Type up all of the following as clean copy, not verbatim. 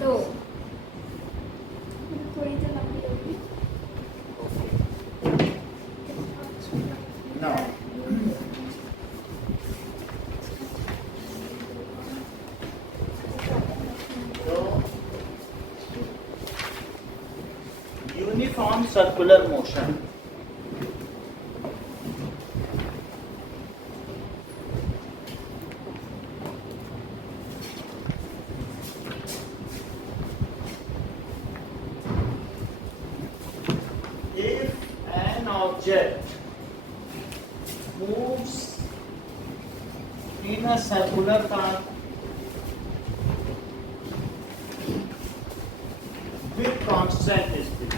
2 थोड़ी तो लंबी होगी। Now, so uniform circular motion if an object moves in a circular path with constant speed.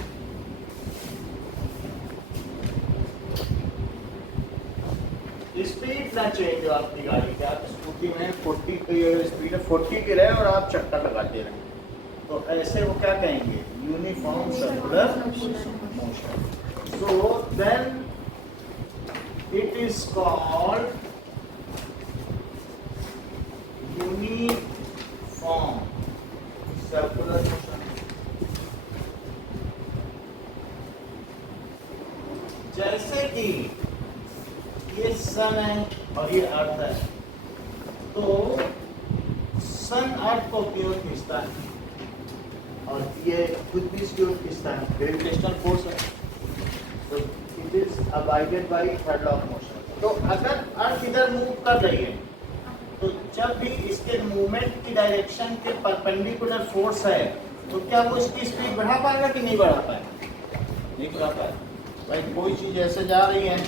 Speed ना change हो आपकी गाड़ी की, आप स्कूटी में 40 की स्पीड 40 की रहे और आप चक्कर लगाते रहे, तो ऐसे वो क्या कहेंगे, uniform circular motion. So then it is called uniform circular motion. जैसे कि ये सन है और ये अर्थ है, तो सन अर्थ को की ओर खींचता है और ये खुद भी इसकी ओर खींचता है, ग्रेविटेशनल फोर्स है, तो it is abided by third law of motion. तो अगर अर्थ इधर मूव कर रही है, तो जब भी इसके मूवमेंट की डायरेक्शन के परपेंडिकुलर फोर्स है, तो क्या वो इसकी स्पीड बढ़ा पाएगा कि नहीं बढ़ा पाएगा, नहीं बढ़ा पाएगा. भाई कोई चीज़ ऐसे जा रही है,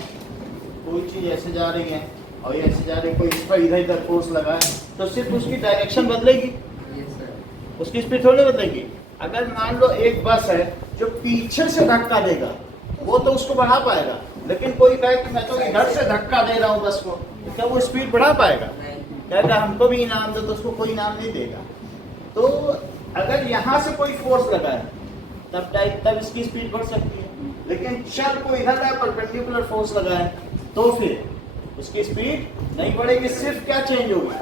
कोई चीज़ ऐसे जा रही है और ये ऐसे जा रही है, कोई इस पर इधर फोर्स लगा है, तो सिर्फ उसकी डायरेक्शन बदलेगी, उसकी स्पीड थोड़ी बदलेगी. अगर मान लो एक बस है जो पीछे से धक्का देगा, वो तो उसको बढ़ा पाएगा, लेकिन कोई कहे कि मैं तो इधर से धक्का दे रहा हूँ बस को, तो क्या वो स्पीड बढ़ा पाएगा, कहेगा हमको भी इनाम दो, तो उसको कोई इनाम नहीं देगा. तो अगर यहाँ से कोई फोर्स लगा है तब इसकी स्पीड बढ़ सकती है, लेकिन चल को इधर है परपेंडिकुलर फोर्स लगा है, तो फिर उसकी स्पीड नहीं बढ़ेगी, सिर्फ क्या चेंज होगी,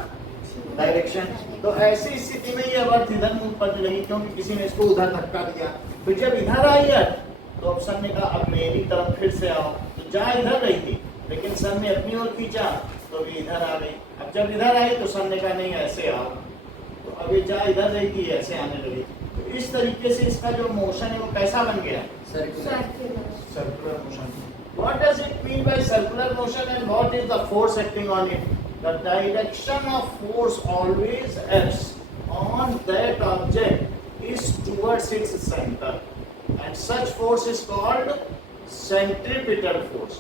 डायरेक्शन. तो ऐसी स्थिति में ये अर्थ इधर मूव करने लगी क्योंकि किसी ने इसको उधर धक्का दिया. फिर जब इधर आई है तो अब सन ने कहा अब मेरी तरफ फिर से आओ, तो जहाँ इधर रही थी लेकिन सन ने अपनी ओर खींचा तो भी इधर आ गई. अब जब इधर आई तो सन ने कहा नहीं ऐसे आओ, तो अब ये जहाँ इधर रही थी ऐसे आने लगी. तो इस तरीके से इसका जो मोशन है वो कैसा बन गया, circular motion. What does it mean by circular motion and what is the force acting on it? The direction of force always acts on that object is towards its center, and such force is called centripetal force.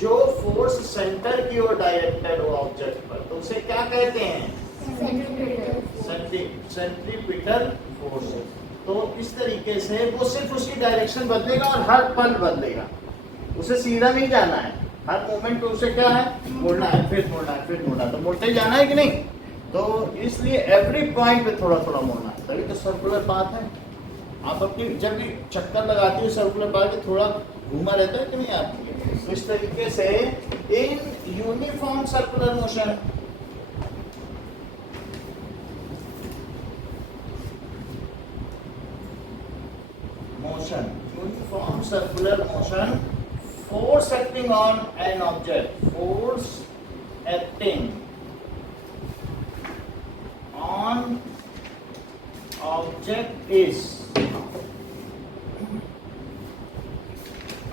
जो force centre की ओर directed हो object पर, तो उसे क्या कहते हैं, centripetal force. तो इस तरीके से वो सिर्फ उसकी डायरेक्शन बदलेगा और हर पल बदलेगा, उसे सीधा नहीं जाना है, हर मोमेंट पे उसे क्या है, मुड़ना है, फिर मुड़ना है, फिर मुड़ना है, तो मुड़ते ही जाना है कि नहीं. तो इसलिए एवरी पॉइंट पे थोड़ा थोड़ा मुड़ना है, तभी तो सर्कुलर पाथ है. आप अपनी जब भी चक्कर लगाती हो सर्कुलर पाथ में थोड़ा घूमा रहता है कि नहीं आपकी. तो इस तरीके से इन uniform circular motion uniform circular motion, force acting on an object, force acting on object is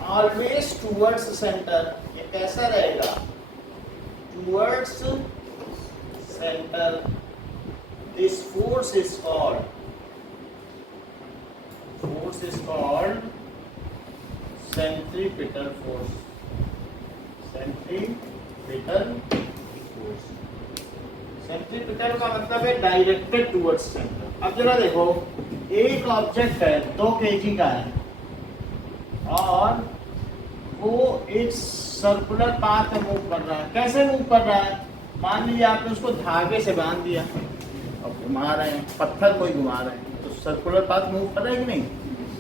always towards center. ये कैसा रहेगा, towards center. This force is called centripetal force. Centripetal force. Centripetal का मतलब है डायरेक्टेड टुवर्ड्स सेंटर. अब जरा देखो, एक ऑब्जेक्ट है 2 kg का है और वो एक सर्कुलर पाथ में मूव कर रहा है. कैसे मूव कर रहा है, मान लीजिए आपने उसको धागे से बांध दिया और घुमा रहे हैं, पत्थर को ही घुमा रहे हैं, तो सर्कुलर पाथ मूव कर रहा है कि नहीं.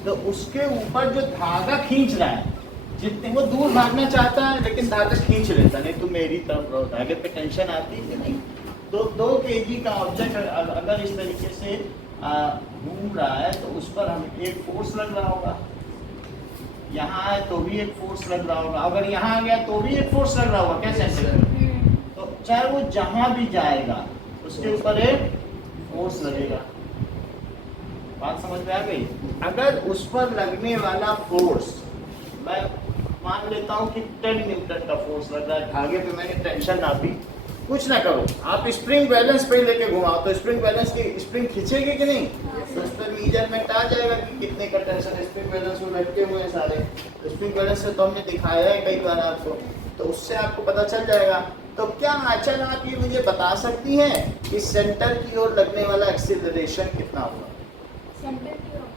तो उसके ऊपर जो धागा खींच रहा है, जितने वो दूर भागना चाहता है लेकिन धागा खींच लेता, नहीं तो मेरी तरफ रहो, धागे पे टेंशन आती है कि नहीं. तो 2 kg का ऑब्जेक्ट अगर इस तरीके से घूम रहा है तो उस पर हमें एक फोर्स लग रहा होगा, यहाँ है तो भी एक फोर्स लग रहा होगा, अगर यहाँ आ गया तो भी एक फोर्स लग रहा होगा, क्या सेंटर पे? तो चाहे वो जहाँ भी जाएगा उसके ऊपर एक फोर्स लगेगा। बात समझ में आ गई? अगर उस पर लगने वाला फोर्स, मैं मान लेता हूँ कि 10 न्यूटन का फोर्स लग रहा है, धागे पे मैंने टेंशन ना दी, कुछ ना करो, आप स्प्रिंग बैलेंस पे लेके घुमाओ तो स्प्रिंग बैलेंस की स्प्रिंग खींचेगी कि नहीं? तो उस पर मेजरमेंट आ जाएगा कि कितने का टेंशन स्प्रिंग बैलेंस में लटके हुए हैं सारे। तो स्प्रिंग बैलेंस से तो हमने दिखाया है कई बार आपको, तो उससे आपको पता चल जाएगा। तो क्या आंचल आप ये मुझे बता सकती हैं कि सेंटर की ओर लगने वाला एक्सीलरेशन कितना होगा? सेंटर की ओर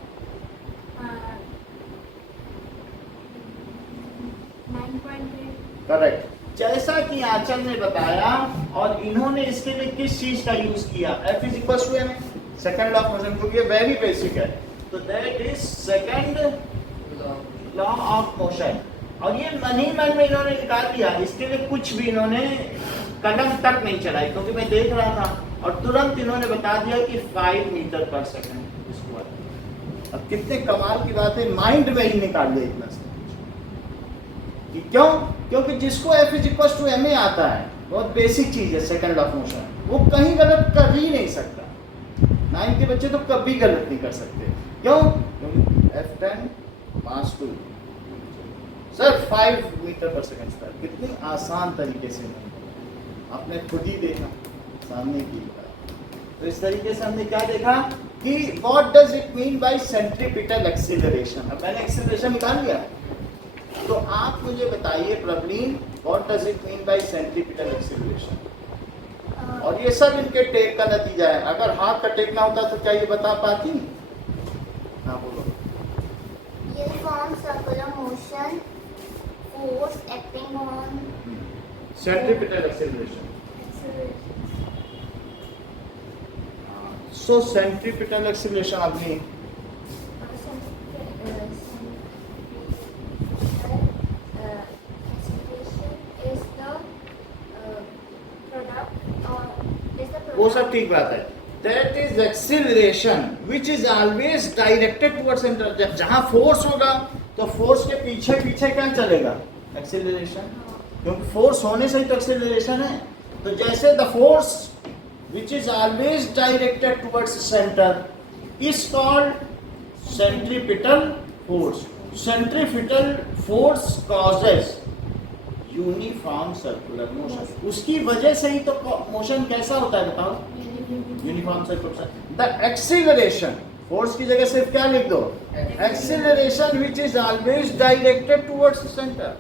9.8। करेक्ट। जैसा कि आंचल ने बताया और इन्होंने इसके लिए किस चीज का यूज किया? F is equal to m, second law of motion, क्योंकि ये वेरी बेसिक है। तो that is second law of motion. और ये मन ही मन में इन्होंने निकाल दिया, इसके लिए कुछ भी इन्होंने कदम तक नहीं चलाई, क्योंकि मैं देख रहा था और तुरंत इन्होंने बता दिया कि 5 मीटर पर सेकंड स्क्वायर। अब कितने कमाल की बात है, माइंड में ही निकाल दिया इतना सब कि क्यों? क्योंकि जिसको F is equal to ma आता है, बहुत बेसिक चीज है सेकंड लॉ ऑफ मोशन, वो कहीं गलत कर ही नहीं सकता। 9 के बच्चे तो कभी गलत नहीं कर सकते। क्यों? क्योंकि F10 मास 2 सर 5 मीटर पर सेकंड स्क्वायर, कितनी आसान तरीके से आपने खुद ही देखा सामने की। तो इस तरीके से हमने क्या देखा कि what does it mean by centripetal acceleration. अब मैंने एक्सीलरेशन निकाल लिया, तो आप मुझे बताइए problem, what does it mean by centripetal acceleration. और ये सब इनके टेक का नतीजा है। अगर हाथ का टेक ना होता तो क्या ये बता पाती? हाँ बोलो। Uniform circular motion, force acting on centripetal acceleration. So centripetal acceleration आपने वो सब ठीक बात है। That is acceleration which is always directed towards center। जब जहाँ फोर्स होगा तो फोर्स के पीछे पीछे क्या चलेगा? एक्सीलरेशन, क्योंकि फोर्स होने से ही तो एक्सीलरेशन है। तो जैसे the force which is always directed towards center is called centripetal force. Centripetal force causes uniform circular motion. उसकी वजह से ही तो मोशन कैसा होता है बताओ? Uniform circular. The acceleration, force की जगह सिर्फ क्या लिख दो? Acceleration which is always directed towards centre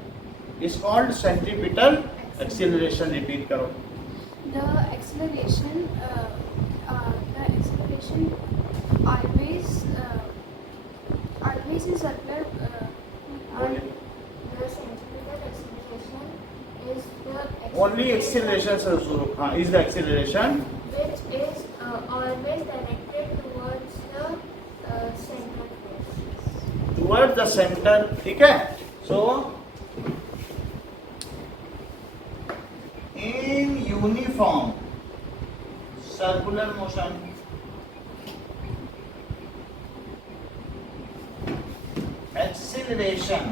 is called centripetal acceleration. Repeat करो। The acceleration always is circular. The centripetal acceleration is the only acceleration sir is the acceleration which is always directed towards the center force. Towards the centre. ठीक है। सो in uniform circular motion acceleration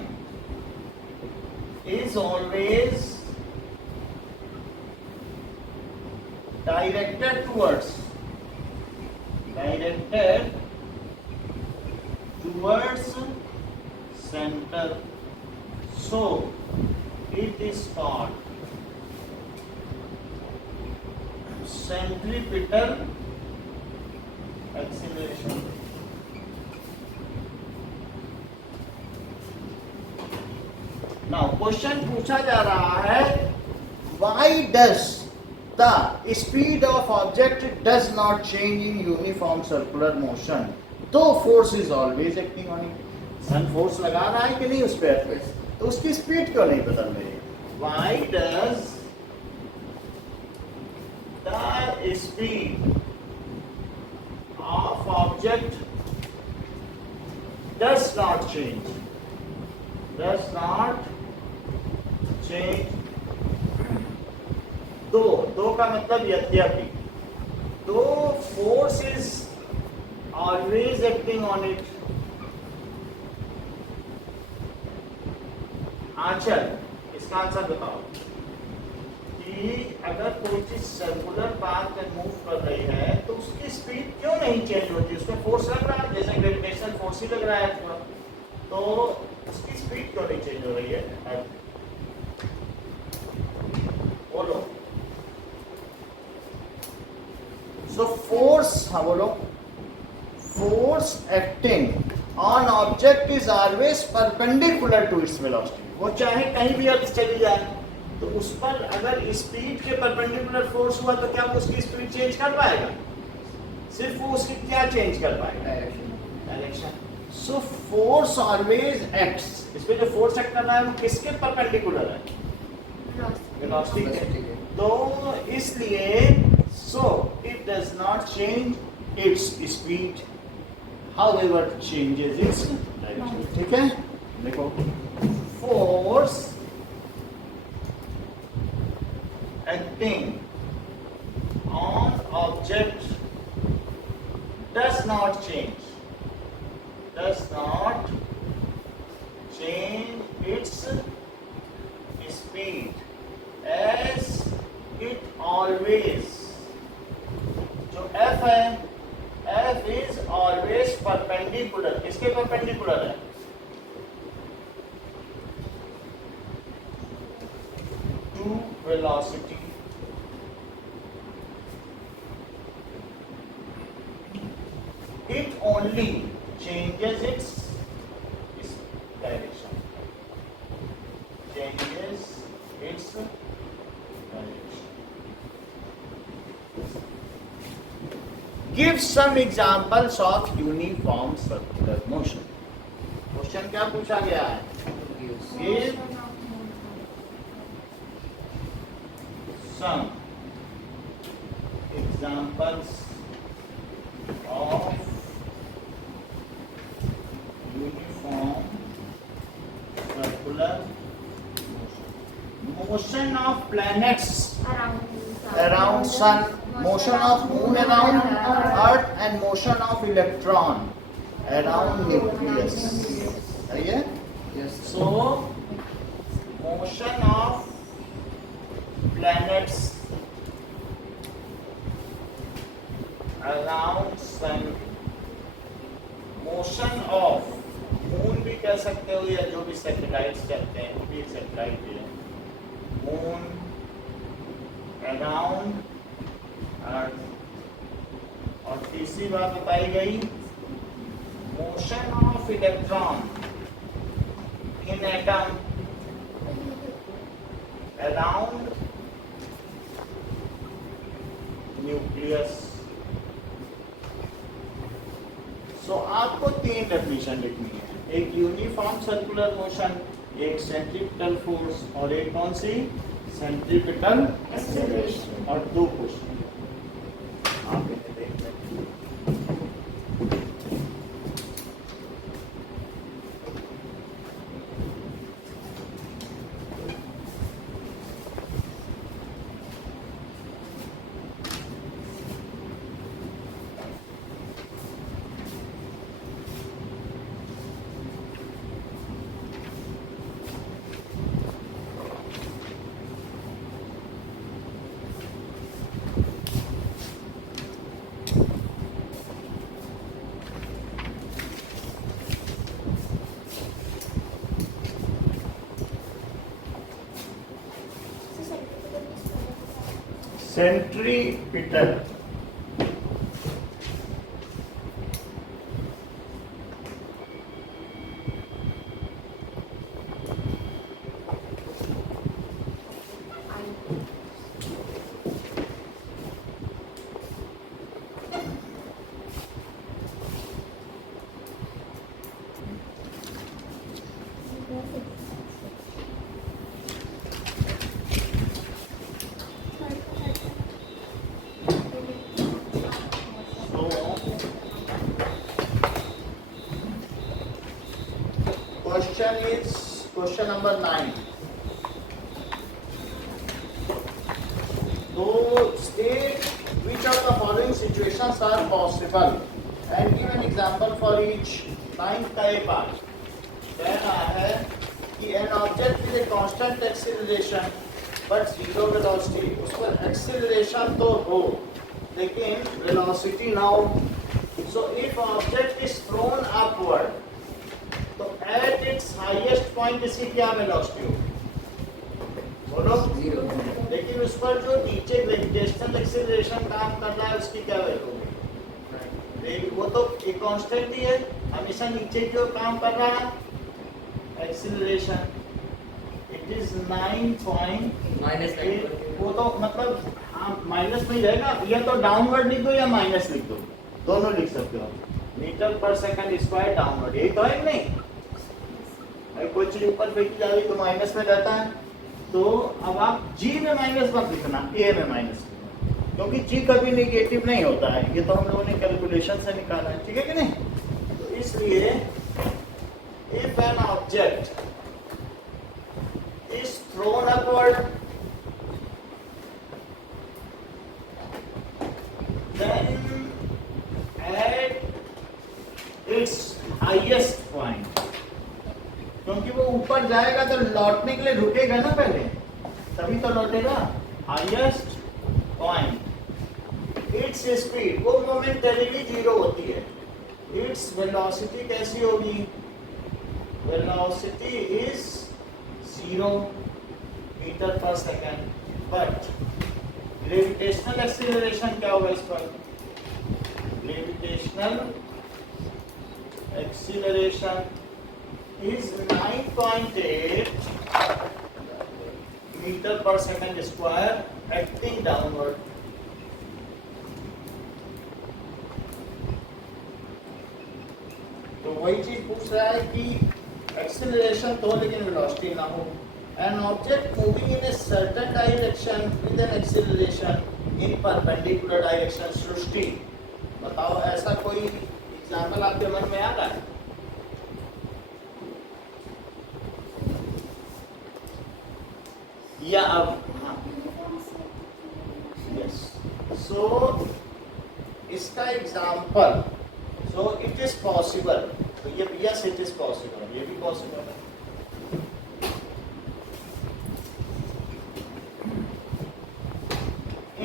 is always directed towards center, so it is called centripetal acceleration. Now question पूछा जा रहा है, why does the speed of object does not change in uniform circular motion, तो force is always acting on it. Sun force लगा रहा है कि नहीं उस पे, तो उसकी स्पीड क्यों नहीं बदल रही? Why does the speed of object does not change दो का मतलब यद्यपि, तो force is always acting on it. Answer, इसका आंसर बताओ कि अगर कोई चीज सर्कुलर पाथ में मूव कर रही है तो उसकी स्पीड क्यों नहीं चेंज होती? उसमें फोर्स लग रहा है, जैसे ग्रेविटेशनल फोर्स ही लग रहा है पूरा, तो उसकी स्पीड क्यों नहीं चेंज हो रही है? बोलो। सो फोर्स, हाँ बोलो, force acting on object is always perpendicular to its velocity. वो चाहे कहीं भी अर्थ चली जाए तो उस पर अगर स्पीड के परपेंडिकुलर फोर्स हुआ तो क्या वो उसकी स्पीड चेंज कर पाएगा? सिर्फ वो उसकी क्या चेंज कर पाएगा? Direction. So force always acts, इसमें जो फोर्स एक्ट कर रहा है वो किसके परपेंडिकुलर है? वेलोसिटी के। तो इसलिए so it does not change its speed however changes its direction। ठीक है, देखो, force acting on object does not change its speed as it always, जो F है, F is always perpendicular, किसके परपेंडिकुलर है? To velocity। It only changes its direction, changes its direction। Give some examples of uniform circular motion। Question क्या पूछा गया है? Give some examples of uniform circular motion of planets around sun, motion of moon around earth, and motion of electron around nucleus। सही है? Yes. So motion of planets around sun, motion of moon भी कह सकते हो, या जो भी satellites चलते हैं वो भी एक सैटेलाइट है, moon around अर्थ। और तीसरी बात बताई गई, motion of electron in atom around nucleus. So आपको तीन डेफिनेशन लिखनी है, एक यूनिफॉर्म सर्कुलर मोशन, एक सेंट्रीपिटल फोर्स, और एक कौन सी? Centripetal acceleration. और दो क्वेश्चन आप इन्हें देख लें। Centripetal question is question number 9. So state which of the following situations are possible and give an solve for each. 9th का ये पार्ट कह रहा है कि an object with a constant acceleration but zero velocity, उस पर acceleration तो हो लेकिन वेलोसिटी ना हो। So if object is throne upward, तो एट इट्स हाईएस्ट पॉइंट इसकी क्या वेलोसिटी होगी? बोलो। लेकिन उस पर जो नीचे ग्रेविटेशनल एक्सीलरेशन काम कर रहा है उसकी क्या वैल्यू होगी? वो तो एक कांस्टेंट ही है, हमेशा नीचे की ओर काम कर रहा है। एक्सीलरेशन इट इज 9.8, वो तो मतलब हाँ माइनस में ही रहेगा। या तो डाउनवर्ड लिख दो या माइनस लिख दो, दोनों लिख सकते हो। मीटर पर सेकंड स्क्वायर डाउनवर्ड, यही तो है नहीं? अगर कोई चीज ऊपर फेंकी जा रही तो माइनस में रहता है। तो अब आप जी में माइनस मत लिखना, ए में माइनस, क्योंकि जी कभी नेगेटिव नहीं होता है। ये तो हम लोगों ने कैलकुलेशन से निकाला है, ठीक है कि नहीं? तो इसलिए if an object is thrown upward, then at its highest point, क्योंकि वो ऊपर जाएगा तो लौटने के लिए रुकेगा ना पहले, तभी तो लौटेगा। हाईएस्ट पॉइंट इट्स स्पीड, वो मोमेंटरीली जीरो होती है। इट्स वेलोसिटी कैसी होगी? वेलोसिटी इज 0 मीटर पर सेकंड, बट ग्रेविटेशनल एक्सीलरेशन क्या होगा इस पर? ग्रेविटेशनल एक्सीलरेशन इज 9.8 मीटर पर सेकंड स्क्वायर एक्टिंग डाउनवर्ड। तो वही चीज पूछ रहा है कि एक्सीलरेशन तो लेकिन वेलोसिटी ना हो। An object moving in a certain direction with an acceleration in perpendicular direction. Srishti, बताओ ऐसा कोई एग्जांपल आपके मन में आ रहा है? या अब हाँ, यस, सो इसका example, so it is possible, तो ये यस इट इज पॉसिबल, ये भी पॉसिबल है।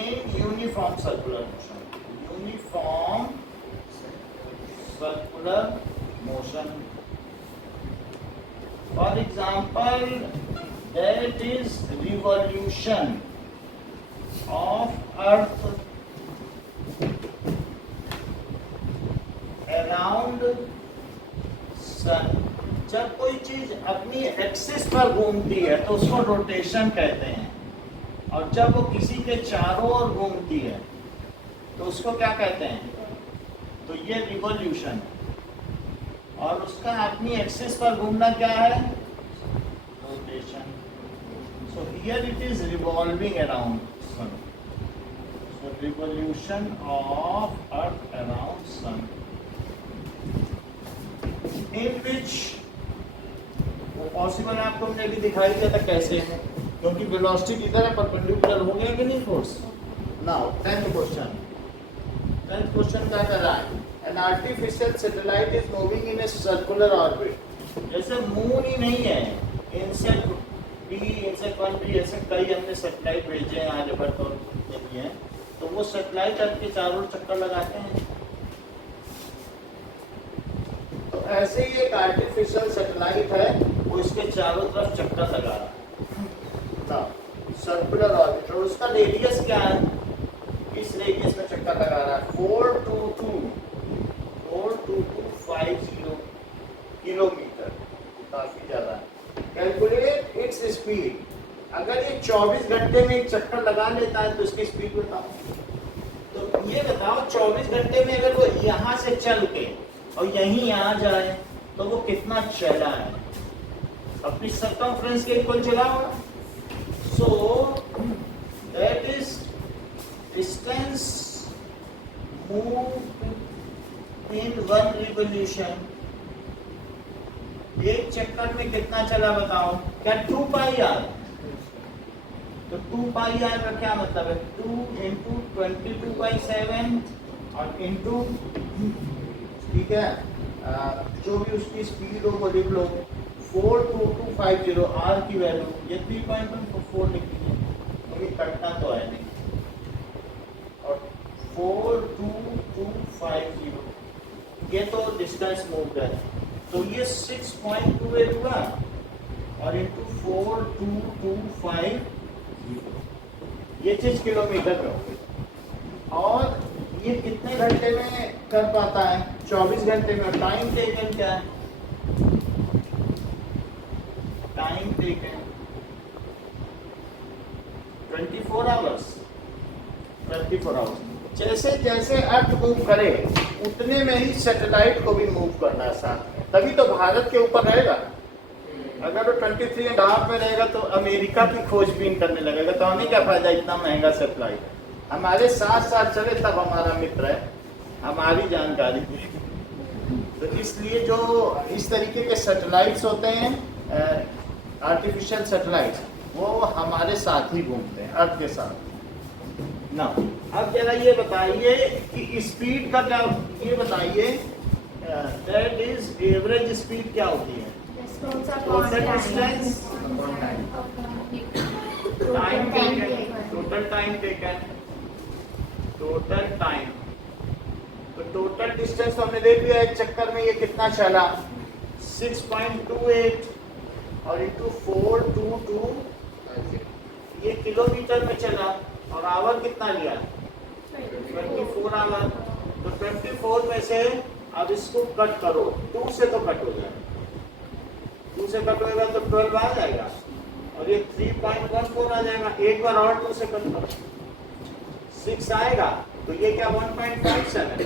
In uniform circular motion, uniform circular motion, for example that is revolution of earth around sun. जब कोई चीज अपनी एक्सिस पर घूमती है तो उसको रोटेशन कहते हैं, और जब वो किसी के चारों ओर घूमती है तो उसको क्या कहते हैं? तो ये रिवॉल्यूशन है। और उसका अपनी एक्सिस पर घूमना क्या है? Rotation. So here it is revolving around sun. So revolution of earth around sun, in which वो पॉसिबल है। आपको हमने भी दिखाई दिया था कैसे है, क्योंकि वेलोसिटी किधर है? परपेंडिकुलर हो गया कि नहीं force. Now 10th question. 10th question क्या कर रहा है? An artificial satellite is moving in a circular orbit. जैसे मून ही नहीं है, इनसेट भी, इनसेट 1 भी, ऐसे कई हमने सैटेलाइट भेजे हैं आर्यभट्ट और दिए हैं, तो वो सैटेलाइट आपके चारों चक्कर लगाते हैं। तो ऐसे ही एक आर्टिफिशियल सैटेलाइट है, वो इसके चारों तरफ चक्कर लगा रहा है, सर्कुलर ऑर्बिट, और उसका रेडियस क्या है? इस रेडियस में चक्कर लगा रहा है 42250 किलोमीटर, काफी ज्यादा है। Calculate its speed. अगर ये 24 घंटे में एक चक्कर लगा लेता है तो इसकी स्पीड बताओ। तो ये बताओ 24 घंटे में अगर वो यहाँ से चल के और यहीं आ जाए तो वो कितना चला है? अपनी सर्कमफ्रेंस के इक्वल चला होगा। सो that is distance move in one revolution. एक चक्कर में कितना चला बताओ? क्या 2 पाई आर? तो 2 पाई आर का क्या मतलब है? 2 × 22/7 और इंटू ठीक है, जो भी उसकी स्पीड हो वो लिख लो 42250 आर की वैल्यू, ये 3.14 लिख लीजिए क्योंकि कटना तो है नहीं, और 42250 ये तो डिस्टेंस मूव है, तो ये 6.28 हुआ और इंटू 4225 ये चीज किलोमीटर में होगी। और ये कितने घंटे में कर पाता है? 24 घंटे में। टाइम टेकन क्या है? Time taken 24 hours. 24 आवर्स। जैसे जैसे अर्थ मूव करे उतने में ही सैटेलाइट को भी मूव करना है साथ में, तभी तो भारत के ऊपर रहेगा। अगर वो 23.5 में रहेगा तो अमेरिका की खोजबीन करने लगेगा, तो हमें क्या फायदा इतना महंगा सैटेलाइट। हमारे साथ साथ चले तब हमारा मित्र है, हमारी जानकारी। तो इसलिए जो इस तरीके के सैटेलाइट्स होते हैं, आर्टिफिशियल सैटेलाइट्स, वो हमारे साथ ही घूमते हैं अर्थ के साथ ना। अब जरा ये बताइए कि स्पीड का क्या, ये बताइए दैट इज एवरेज स्पीड क्या होती है? Total distance, time taken, total time taken, total time. तो टोटल डिस्टेंस तो हमने देख लिया, एक चक्कर में ये कितना चला 6.28 और इंटू 422 ये किलोमीटर में चला, और आवर कितना लिया 24 आवर। तो 24 में से अब इसको कट करो, 2 से तो कट हो जाएगा, 2 से कट होगा तो 12 आ जाएगा, और ये 3.14 आ जाएगा। एक बार और 2 से कट करो 6 आएगा, तो ये क्या 1.57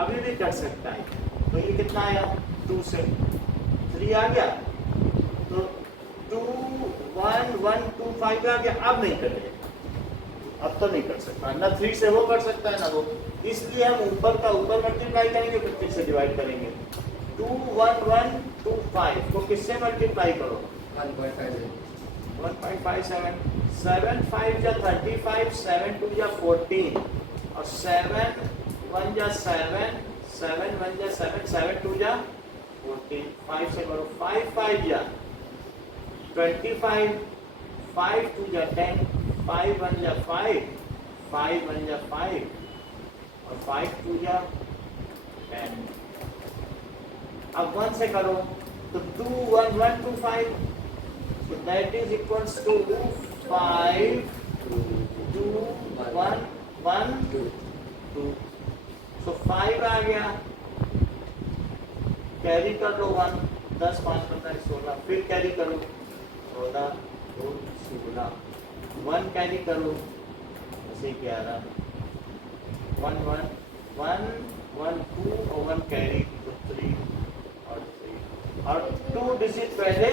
अभी भी कर सकता है। तो ये कितना आया 2 से 3 आ गया, तो 21125 आ गया। अब नहीं करेगा, अब तो नहीं कर सकता ना, 3 से वो कर सकता है ना वो, इसलिए हम ऊपर का ऊपर मल्टीप्लाई करेंगे, फिर 3 से डिवाइड करेंगे। 21125 को किससे मल्टीप्लाई करो 1.57, 7 5 जा 35, 7 2 जा 14, और 7 1 जा 7, 7 1 जा 7, 7 2 जा 14, 5 से करो 5 5 जा 25, 5 2 जा 10, 5 1 जा 5, 5 1 जा 5, और 5 2 जा 10। अब 1 से करो तो 2 1 1 2 5, so that is equals to 5 2 1 1 2, so 5 आ गया, कैरी कर लो 1, 10 5 15 16, फिर कैरी करो 14 2 16, 1 कैरी करो ऐसे 11, 1 1 1 1 2 और 1 कैरी तो 3 और 3, और 2 डिजिट पहले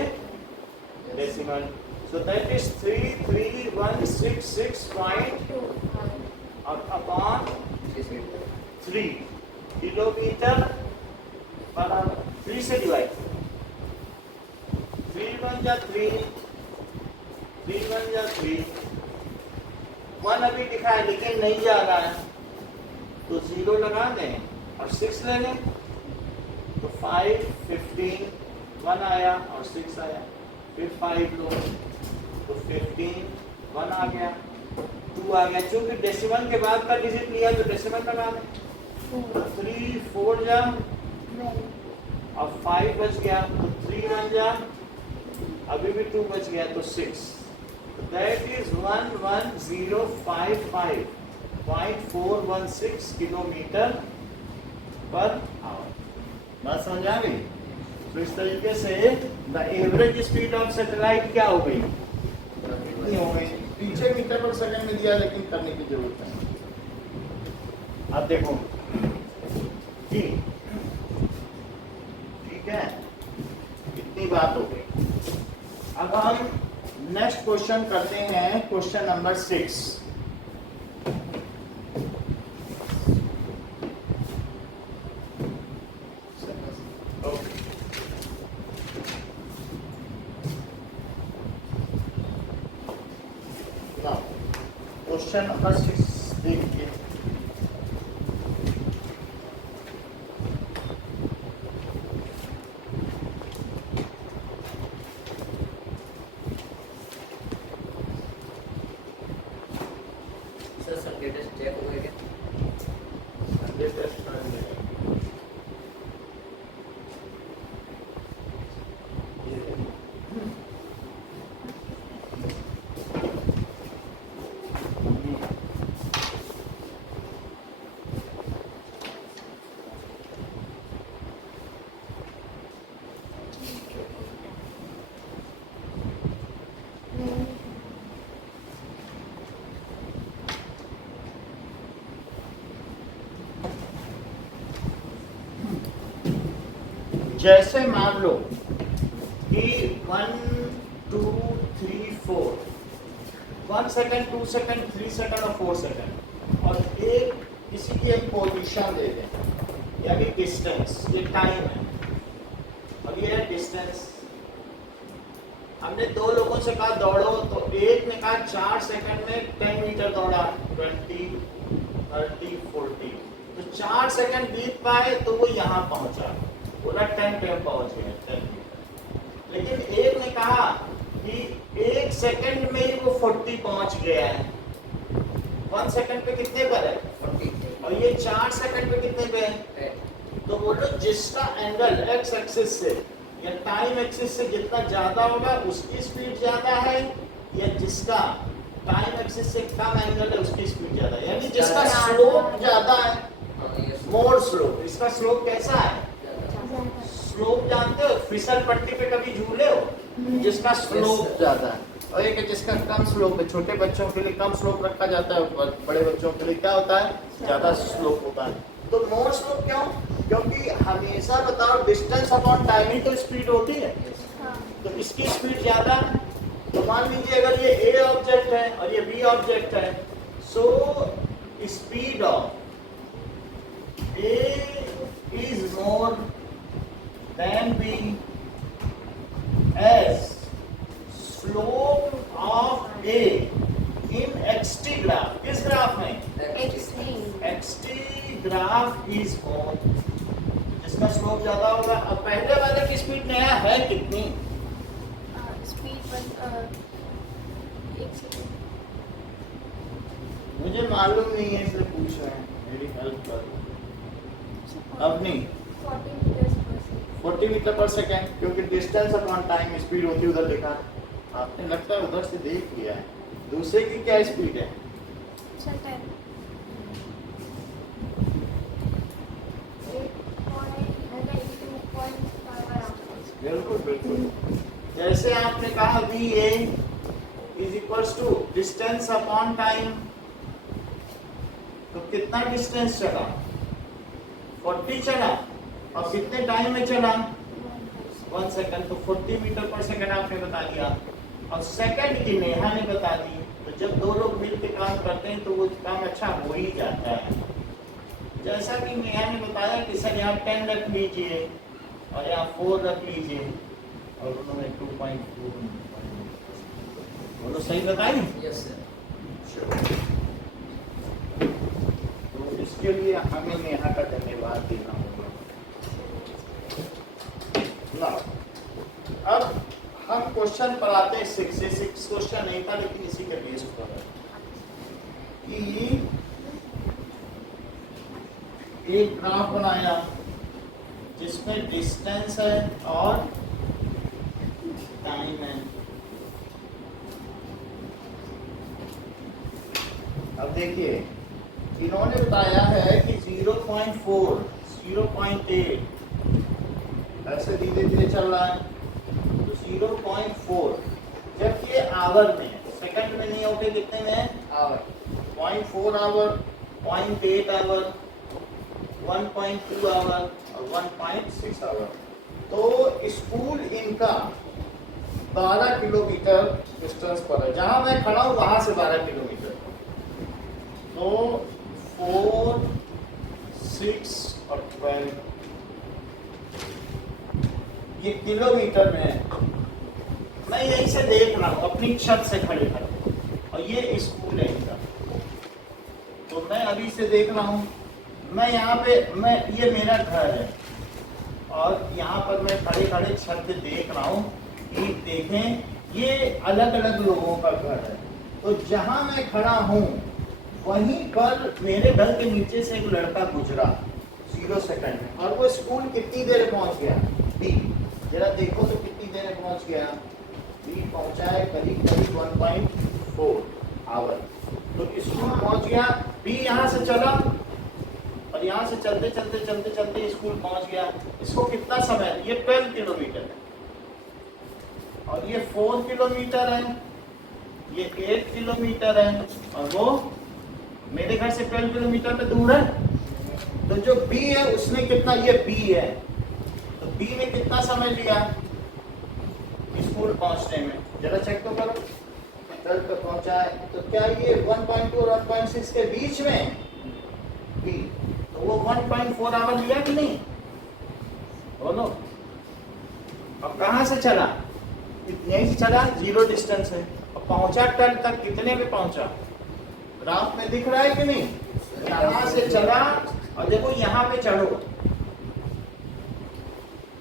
decimal, so that is 33166 point और अपॉन 3 किलोमीटर बराबर 3 से डिवाइड, 3 1 जा 3, 3 1 जा 3, 1 अभी दिखा है लेकिन नहीं जा रहा है, तो 0 लगा दें और 6 ले लें, तो 5 15 1 आया और 6 आया, फिर 5 लो तो 15 1 आ गया 2 आ गया, चूंकि डेसिमल के बाद का डिजिट लिया तो डेसिमल लगा दें, 3 4 जा और 5 बच गया, तो 3 1 जा, अभी भी 2 बच गया तो 6, that is 11055.416 kilometre per hour. बात समझ आ गई? तो इस तरीके से the average speed of satellite क्या हो गई, इतनी हो गई। पीछे मीटर पर सेकंड में दिया लेकिन करने की जरूरत है। अब देखो जी, ठीक है, इतनी बात हो गई। अब हम नेक्स्ट क्वेश्चन करते हैं, क्वेश्चन नंबर 6। क्वेश्चन नंबर 6 देखिए, जैसे मान लो कि 1 2 3 4 1 सेकंड 2 सेकंड 3 सेकंड और 4 सेकंड और एक किसी की एक पोजीशन दे दें यानी डिस्टेंस, ये टाइम है। अब ये है डिस्टेंस। हमने दो लोगों से कहा दौड़ो, तो एक ने कहा 4 सेकंड में 10 मीटर दौड़ा, 20 30 40, तो 4 सेकंड बीत पाए तो वो यहाँ पहुंचा, पूरा 10 पे पहुंच गया 10 मीटर। लेकिन एक ने कहा कि 1 सेकंड में ही वो 40 पहुंच गया है। 1 सेकंड पे कितने पर है 40 और ये 4 सेकंड पे कितने पे है। तो बोलो जिसका एंगल एक्स एक्सिस से या टाइम एक्सिस से जितना ज्यादा होगा उसकी स्पीड ज्यादा है, या जिसका टाइम एक्सिस से कम एंगल है उसकी स्पीड ज्यादा है, यानी जिसका स्लोप ज्यादा है, मोर स्लोप। इसका स्लोप कैसा है, स्लोप जानते हो, फिसल पट्टी पे कभी झूले हो, जिसका स्लोप ज्यादा है। और एक है जिसका कम स्लोप है, छोटे बच्चों के लिए कम स्लोप रखा जाता है, बड़े बच्चों के लिए क्या होता है, ज्यादा स्लोप होता है। तो मोर स्लोप क्यों, क्योंकि हमेशा बताओ डिस्टेंस अपॉन टाइम ही तो स्पीड होती है, तो इसकी स्पीड ज्यादा। तो मान लीजिए अगर ये ए ऑब्जेक्ट है और ये बी ऑब्जेक्ट है, so speed of A is more than B as slope of A in XT graph. किस ग्राफ में, एक्सटी ग्राफ इज मोर, जिसका स्लोप ज्यादा होगा। अब पहले वाले की स्पीड नया है कितनी, मुझे मालूम नहीं है इसलिए पूछ रहे हैं, मेरी हेल्प करो। अब नहीं 40 मीटर पर सेकेंड, क्योंकि डिस्टेंस अपॉन टाइम स्पीड होती है, उधर लिखा आपने, लगता है उधर से देख लिया है। दूसरे की क्या स्पीड है, बिल्कुल बिल्कुल। जैसे आपने कहा V A is equals to distance upon time, तो कितना डिस्टेंस चला, 40 चला, और कितने टाइम में चला, 1 सेकंड, तो 40 मीटर पर सेकंड आपने बता दिया। और सेकंड की नेहा ने बता दी। तो जब दो लोग मिलकर काम करते हैं तो वो काम अच्छा हो ही जाता है। जैसा कि नेहा ने बताया कि सर यहाँ 10 रख लीजिए और यहाँ 4 रख लीजिए, और उन्होंने 2.4 बोलो, सही बताई? Yes sir. तो इसके लिए हमें नेहा का धन्यवाद देना होगा। अब हम क्वेश्चन पर आते हैं। 6 क्वेश्चन नहीं था लेकिन इसी के बेस पर है कि एक ग्राफ बनाया जिसमें डिस्टेंस है और टाइम है। अब देखिए इन्होंने बताया है कि 0.4 0.8 ऐसे धीरे धीरे चल रहा है, तो 0.4, जब ये आवर में है, सेकंड में नहीं होते, कितने में है, आवर, 0.4 आवर, 0.8 आवर, 1.2 आवर और 1.6 आवर। तो स्कूल इनका 12 किलोमीटर डिस्टेंस पर है, जहां मैं खड़ा हूं वहां से 12 किलोमीटर। तो 4 6 और 12 ये किलोमीटर में है। मैं यहीं से देख रहा हूँ अपनी छत से खड़े खड़े, और ये स्कूल है इनका। तो मैं अभी से देख रहा हूँ, मैं यहाँ पे, मैं ये मेरा घर है और यहाँ पर मैं खड़े खड़े छत से देख रहा हूँ कि देखें ये अलग अलग लोगों का घर है। तो जहाँ मैं खड़ा हूँ वहीं पर मेरे घर के नीचे से एक लड़का गुजरा 0 सेकंड में, और वो स्कूल कितनी देर पहुँच गया, बी, जरा देखो तो कितनी देर में पहुँच गया, बी पहुँचा है करीब करीब 1.4 आवर। तो स्कूल पहुँच गया, बी यहाँ से चला और यहाँ से चलते चलते चलते चलते स्कूल पहुँच गया। इसको कितना समय है, ये 12 किलोमीटर है और ये 4 किलोमीटर है, ये 8 किलोमीटर है, और वो मेरे घर से 12 किलोमीटर पे दूर है। तो जो बी है उसने कितना, ये बी है, तो बी ने कितना समय लिया स्कूल पहुंचने में, जरा चेक तो करो। चल तो पहुंचा है, तो क्या ये 1.2 और 1.6 के बीच में बी, तो वो 1.4 आवर लिया कि नहीं, बोलो। अब कहाँ से चला, यहीं से चला, जीरो डिस्टेंस है। अब पहुंचा टल तक कितने में पहुंचा, ग्राफ में दिख रहा है कि नहीं। यहाँ से चला और देखो यहाँ पे चढ़ो,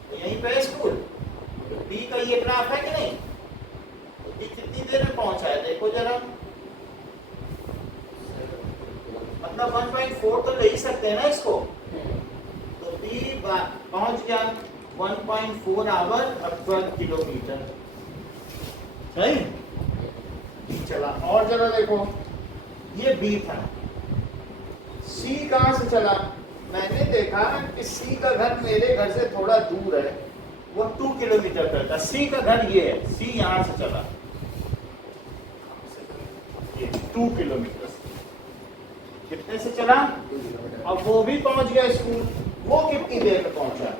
तो यहीं पे स्कूल, तो बी का ये ग्राफ है कि नहीं, तो बी कितनी देर में पहुंचा है देखो जरा, मतलब 1.4 तो ले ही सकते हैं ना इसको। तो बी पहुंच गया 1.4 आवर और 12 किलोमीटर, सही बी चला। और जरा देखो, ये बी था, सी कहां से चला, मैंने देखा कि सी का घर मेरे घर से थोड़ा दूर है, वो 2 किलोमीटर पर था। सी का घर ये है, सी यहां से चला, ये 2 किलोमीटर। कितने से चला, अब वो भी पहुंच गया स्कूल, वो कितनी देर में पहुंचा,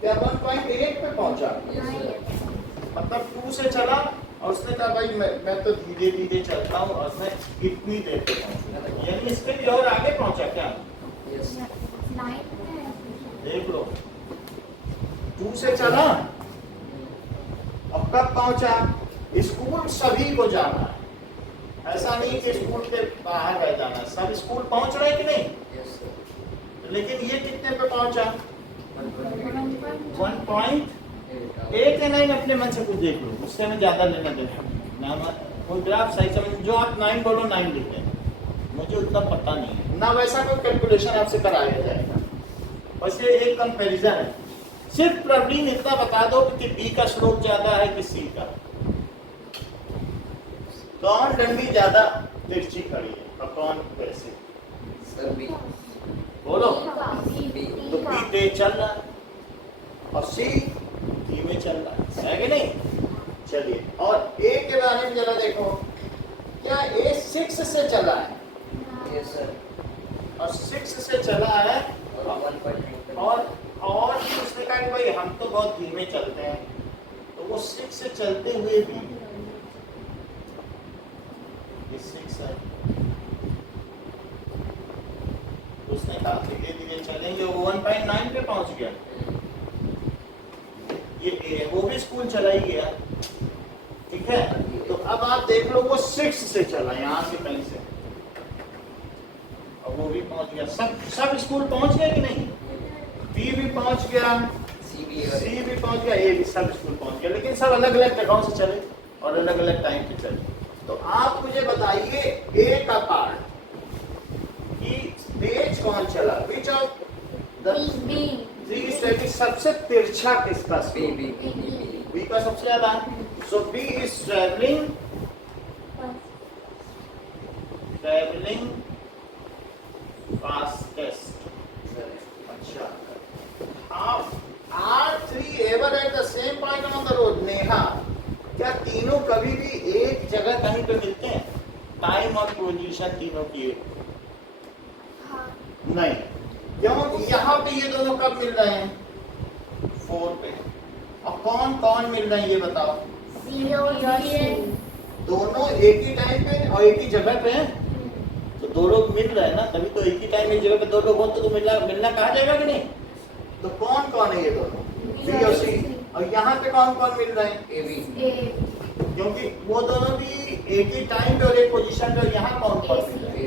क्या 1.8 पे पहुंचा, मतलब 2 से चला और उसने कहा भाई मैं तो धीरे धीरे चलता हूँ और मैं कितनी देर पे पहुंचूंगा, यानी इसके भी और आगे पहुंचा क्या, देख लो 2 से चला, अब कब पहुंचा, स्कूल सभी को जाना है, ऐसा नहीं कि स्कूल के बाहर रह जाना, सब स्कूल पहुंच रहे कि नहीं, लेकिन ये कितने पे पहुंचा 1.8 या 9, अपने मन से कुछ देख लो, उससे हमें ज्यादा लेना देना, कोई ग्राफ सही समझ, जो आप 9 बोलो 9 लिखते हैं, मुझे उतना पता नहीं है ना, वैसा कोई कैलकुलेशन आपसे कराया जाएगा, बस ये एक कंपैरिजन है। सिर्फ प्रवीण इतना बता दो कि बी का स्लोप ज्यादा है कि सी का, कौन डंडी ज्यादा तिरछी खड़ी है और कौन वैसे, बोलो। तो बी तेज चल रहा है और सी धीमे चल रहा है कि नहीं। चलिए, और ए के बारे में जरा देखो, क्या ए 6 से चला है, और 6 से चला है, और भी उसने कहा कि भाई हम तो बहुत धीमे चलते हैं, तो वो 6 से चलते हुए भी, ये 6 है, उसने कहा धीरे धीरे चलेंगे, वो 1.9 पे पहुंच गया, ये वो भी स्कूल चला ही गया, ठीक है। तो अब आप देख लो, वो 6 से चला यहाँ से कहीं से, और वो भी पहुंच गया, सब स्कूल पहुंच गए कि नहीं, बी भी पहुंच गया, सी भी पहुंच गया, ए भी, सब स्कूल पहुंच गया, लेकिन सब अलग अलग जगहों से चले और अलग अलग टाइम पे चले। तो आप मुझे बताइए ए का पार्ट कि तेज कौन चला, which of the three step सबसे तिरछा किसका, बी का सबसे ज्यादा, so B is travelling fastest. अच्छा, are 3 ever at the same point on the road, Neha, क्या तीनों कभी भी एक जगह कहीं पे मिलते हैं, टाइम और पोजीशन तीनों की नहीं, क्यों, यहाँ पे ये दोनों कब मिल रहे हैं, 4 पे, और कौन कौन मिल रहे हैं ये बताओ, दोनों एक ही टाइम पे और एक ही जगह पे हैं, तो दो लोग मिल रहे हैं ना, तभी तो एक ही टाइम एक जगह पे दो लोग हो तो मिलना कहा जाएगा कि नहीं। तो कौन कौन है ये दोनों, बी और सी, और यहाँ पे कौन कौन मिल रहे हैं, ए बी, क्योंकि वो दोनों भी एक ही टाइम पे और एक पोजीशन पे, यहाँ कौन कौन मिल रहे हैं,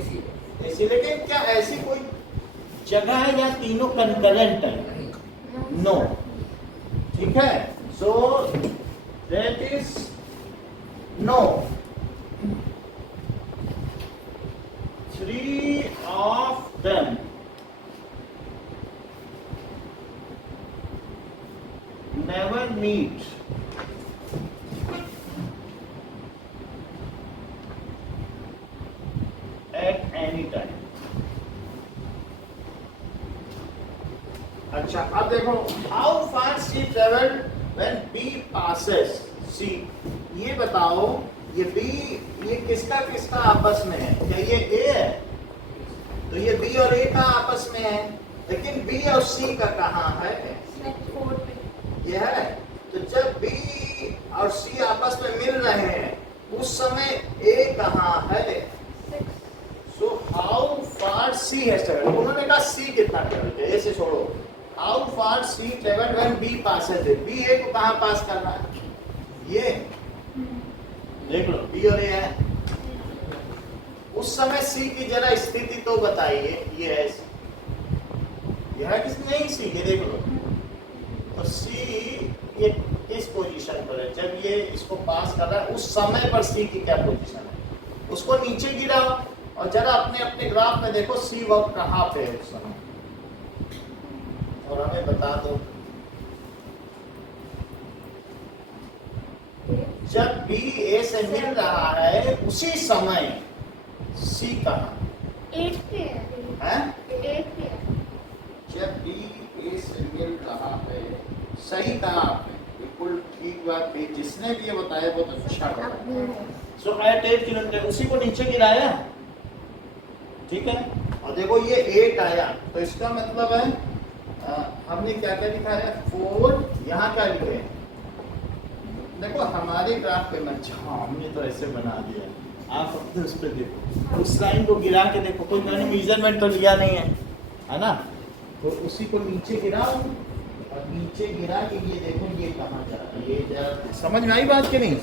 ऐसी। लेकिन क्या ऐसी कोई जगह है जहाँ तीनों कंकरेंट है, नो, ठीक है, so that is no, 3 of them never meet at any time। अच्छा, अब देखो, how far she traveled when B passes C, ये बताओ, ये B, ये किसका किसका आपस में है, क्या ये A है, तो ये B और A का आपस में है, लेकिन बी और सी का कहाँ है? फोर पे। ये है। तो जब बी और सी आपस में मिल रहे हैं उस समय ए कहाँ है? सो हाउ फार सी है ट्रेवल। उन्होंने कहा सी कितना ट्रेवल किया, ऐसे छोड़ो। How far C travel when B passes it. B A को कहाँ पास कर रहा है? ये देख लो, बी और ए है। उस समय सी की जरा स्थिति तो बताइए। ये है सी, ये है किस नहीं सी, ये देख लो। तो सी ये किस पोजीशन पर है? जब ये इसको पास कर रहा है उस समय पर सी की क्या पोजीशन है? उसको नीचे गिरा और जरा अपने अपने ग्राफ में देखो सी वर्क कहाँ पे है उस समय, और हमें बता दो। जब बी ए से मिल रहा है उसी समय सी कहाँ 8 पे है? 8 पे है। जब बी ए से मिल रहा है, सही कहा आपने, बिल्कुल ठीक बात भी। जिसने भी ये बताया बहुत अच्छा कहा। सो एट 8 किलोमीटर उसी को नीचे गिराया, ठीक है। और देखो ये 8 आया, तो इसका मतलब है हमने क्या क्या लिखा है? 4। यहाँ क्या लिखे? देखो हमारे ग्राफ पे मत जाओ, हमने तो ऐसे बना दिया। आप अपने उस पर देखो, उस लाइन को गिरा के देखो, कोई मैंने मेजरमेंट तो लिया नहीं है ना। तो उसी को नीचे गिराओ और नीचे गिरा के ये देखो ये कहाँ जा रहा है। ये जा, समझ में आई बात कि नहीं?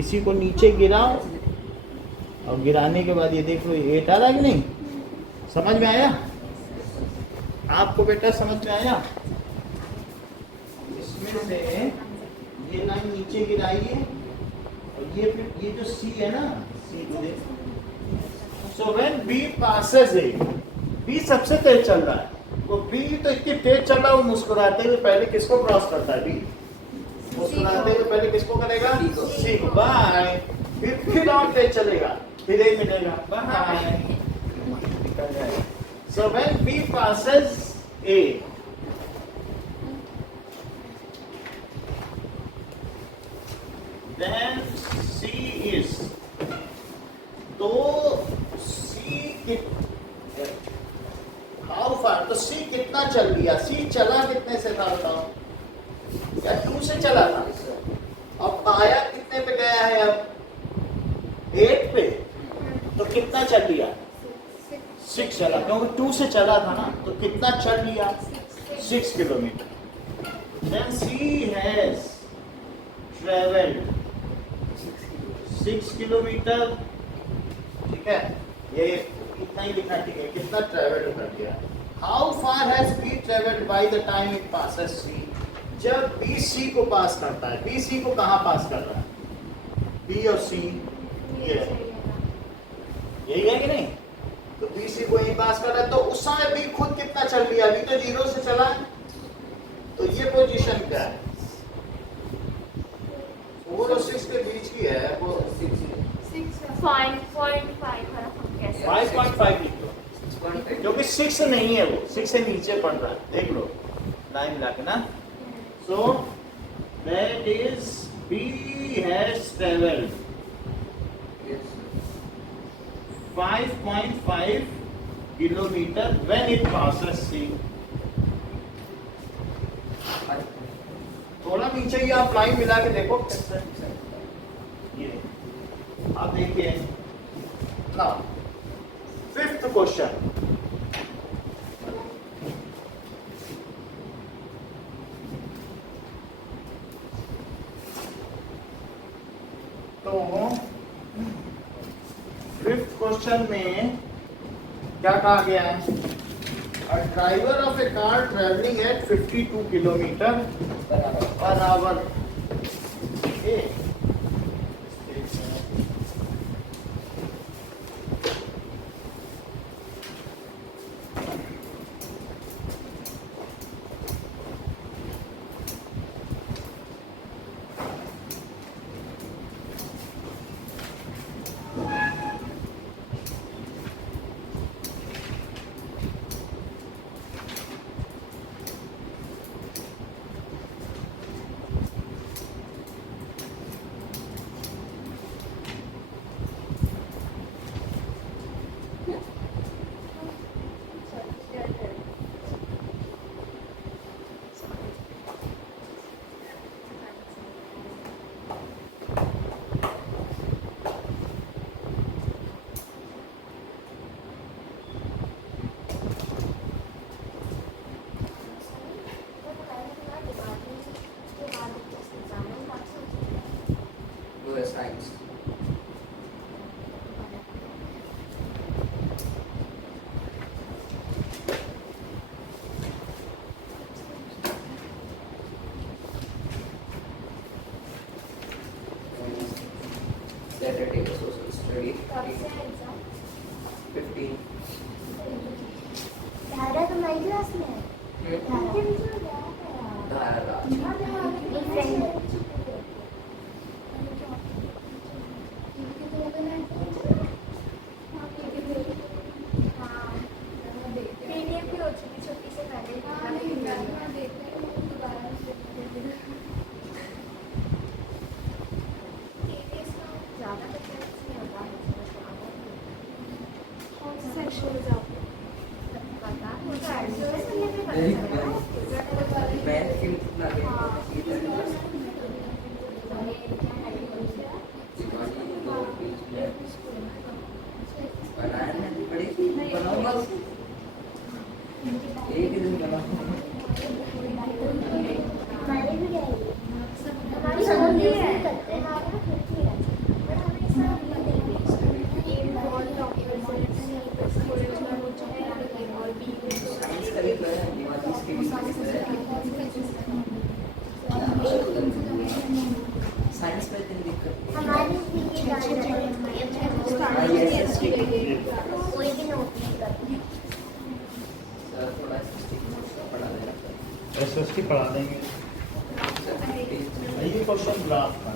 इसी को नीचे गिराओ और गिराने के बाद ये देख लो ये 8 आ रहा है कि नहीं? समझ में आया आपको बेटा? समझ में आया? इसमें से ये लाइन नीचे गिराइए और ये फिर ये जो सी है ना, सी को देखो। So when B passes A, B सबसे तेज चल रहा है। वो बी तो इतनी तेज चल रहा है, वो मुस्कुराते हुए पहले किसको क्रॉस करता है? बी मुस्कुराते हुए पहले किसको करेगा? सी को। बाय। फिर और तेज चलेगा, फिर ए मिलेगा। Bye. So when B passes A, then C is, तो C how far, तो C कितना चल लिया? C चला कितने से था बताओ? या 2 से चला था? अब आया कितने पे गया है? अब 8 पे। तो कितना चल लिया? 6 चला, क्योंकि 2 से चला था ना। तो कितना चल लिया? 6 kilometre. Then C has traveled 6 kilometre, ठीक है। ये इतना ही लिखा, ठीक है। कितना ट्रेवल कर दिया? How far has B travelled by the time it passes C. जब बी सी को पास करता है, बी सी को कहाँ पास कर रहा है? बी और सी ये यही है कि नहीं? तो बी सी को यही पास कर रहा है। तो उस समय बी खुद कितना चल लिया? अभी तो 0 से चला है। तो ये पोजीशन क्या है? वो जो 6 के बीच की है, वो 5.5 लिख लो, क्योंकि 6 नहीं है, वो 6 से नीचे पड़ रहा है। देख लो लाइन मिला के ना। So that is B has travelled 5.5 kilometre when it passes C. थोड़ा नीचे ही आप लाइन मिला के देखो ये। आप देखिए ना, 5th क्वेश्चन। तो 5th क्वेश्चन में क्या कहा गया है? A driver of a car traveling at 52 kilometer per hour. Okay. हमारी क्लास में धारा एक फ्रेंड है पीडीएफ भी हो चुकी छुट्टी से पहले ज़्यादा डिफरेंस नहीं होता कौन सा सेक्शन में जाओ पता मुझे एडजस्ट करने में मैथ की कितना बनाना पड़ेगी बनाऊंगा एक ही दिन बनाऊंगा हमारी भी है हमारी होती है करते हैं साइंस का भी तो है दिमागी इसके भी साइंस में इतनी दिक्कत हमारी भी ये गाड़ी कोई भी नोट नहीं करती सर थोड़ा पढ़ा देना एसएसटी पढ़ा देंगे ये क्वेश्चन ग्राफ का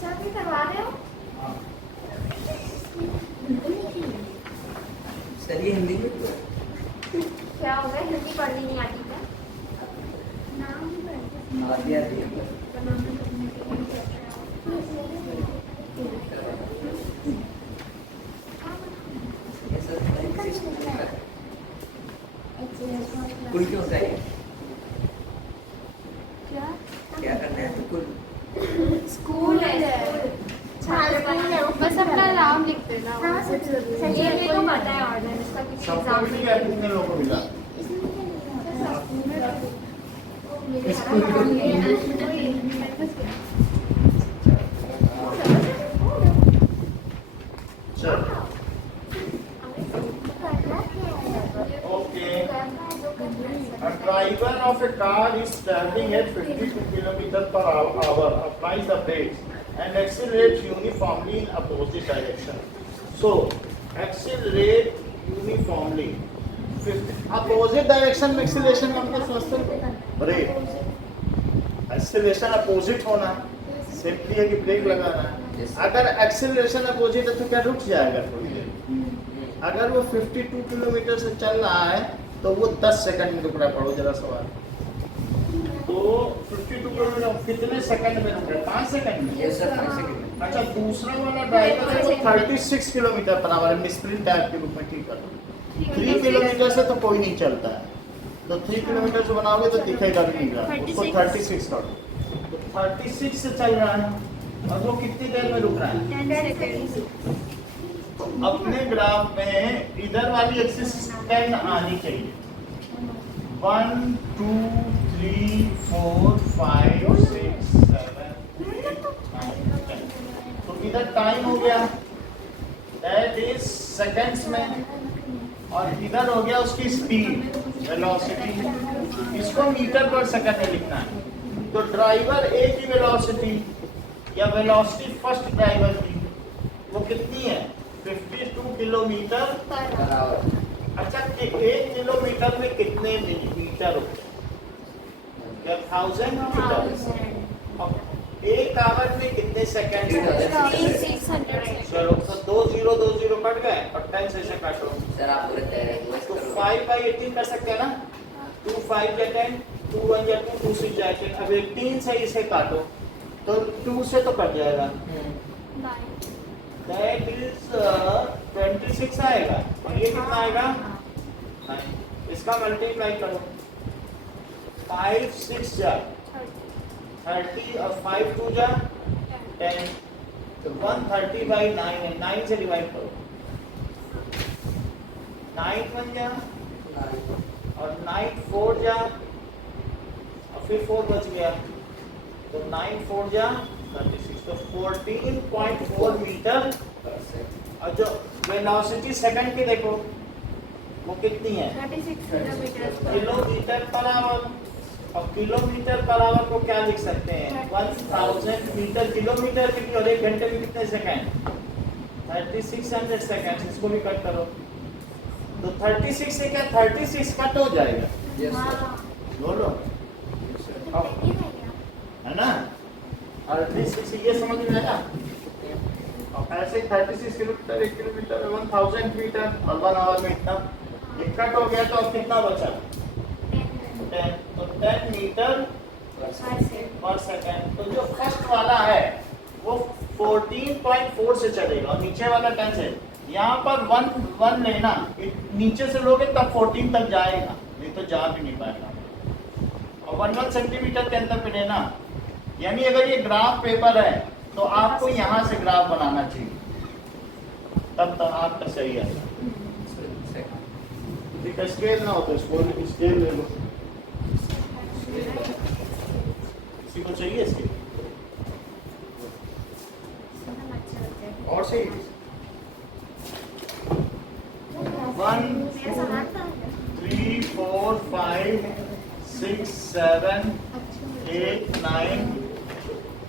सब भी करवा रहे हो हाँ। सर ये हिंदी में तो क्या हो गया हिंदी पढ़नी नहीं आती क्या नाम ही पढ़ते आधी आधी है ये सर कोई क्यों चाहिए क्या क्या करना है तो कुल स्कूल है बस अपना नाम लिख देना हाँ सबसे ये मेरे को पता है ऑर्डर इसका कुछ सबको एग्जाम मिल गया कितने लोगों को मिला चलो Okay. A driver of a car is traveling at 52 km per hour, applies the brakes and accelerates uniformly in opposite direction. So, accelerate uniformly. Opposite direction में acceleration का मतलब समझते हैं? ब्रेक. Acceleration opposite होना है. Simply है कि break लगाना है. अगर acceleration opposite है तो क्या रुक जाएगा थोड़ी देर? अगर वो 52 किलोमीटर से चल रहा है तो वो 10 सेकंड में रुक रहा है. पढ़ो जरा सवाल. तो 52 किलोमीटर कितने सेकंड में रुक रहा है? 5 सेकंड में. ये सर 5 सेकंड अच्छा, दूसरा वाला ड्राइवर है वो 36 किलोमीटर पर आवर है. स्प्रिंट टाइप के रूप में ठीक कर. 3 किलोमीटर से तो कोई नहीं चलता है. तो 3 किलोमीटर से बनाओगे तो दिखेगा भी नहीं रहा. उसको 36 कर दो. तो 36 से चल रहा है और वो कितनी देर में रुक रहा है? 10 सेकंड तो अपने ग्राफ में इधर वाली एक्सिस 10 आनी चाहिए. 1 2 3 4 5 6 7 8 9 10. तो इधर टाइम हो गया, दैट इज सेकंड्स में, और इधर हो गया उसकी स्पीड, वेलोसिटी. इसको मीटर पर सेकंड में लिखना है. तो ड्राइवर ए की वेलोसिटी या वेलोसिटी फर्स्ट ड्राइवर की वो कितनी है? 52 किलोमीटर पर आवर. अच्छा, कि 1 किलोमीटर में कितने मीटर होते हैं? क्या 1000 मीटर? अब 1 आवर में कितने सेकंड? 600 चलो, तो 2020 कट गए और 10 से काटो. सर आप पूरे तैयार तो 5/18 कर सकते हैं ना? 2 5 या 10, 2 1 या 2 2 6 या 10. अब 18 से इसे काटो तो 2 से तो कट जाएगा. दैट इज 26 आएगा. और ये कितना आएगा? 9. इसका मल्टीप्लाई करो. 5 6 जा 30 और 5 2 जा 10. तो 130/9 है. 9 से डिवाइड करो. 9 1 जा और 9 4 जा और फिर 4 बच गया. तो 9 4 जा 36. तो 14.4 मीटर. और जो वेलोसिटी सेकंड की देखो वो कितनी है? 36 किलोमीटर किलोमीटर पर आवर. और किलोमीटर पर आवर को क्या लिख सकते हैं? 1000 मीटर किलोमीटर कितनी, और 1 घंटे में कितने सेकंड? 3600 सेकंड. इसको भी कट करो. तो 36 से क्या 36 कट हो जाएगा, Yes, sir. बोलो Yes, sir. तो पहले ही रहेगा। है ना। 36 ये समझ में आया। और ऐसे ही 36 किलोमीटर 1 किलोमीटर 1000 मीटर और 1 आवर में इतना ये कट हो गया, तो अब कितना बचा 10, तो 10 मीटर पर सेकंड। तो जो फर्स्ट वाला है वो 14.4 से चलेगा और नीचे वाला 10 से। यहाँ पर 1 लेना, नीचे से लोगे तब 14 तक जाएगा, नहीं तो जा भी नहीं पाएगा। और 1 सेंटीमीटर के अंदर पे लेना, यानी अगर ये ग्राफ पेपर है तो आपको यहाँ से ग्राफ बनाना चाहिए, तब तक आपका सही है। ठीक है, स्केल ना हो तो स्केल ले लो, किसी को चाहिए स्केल और सही 1 2 3 4 5 6 7 8 9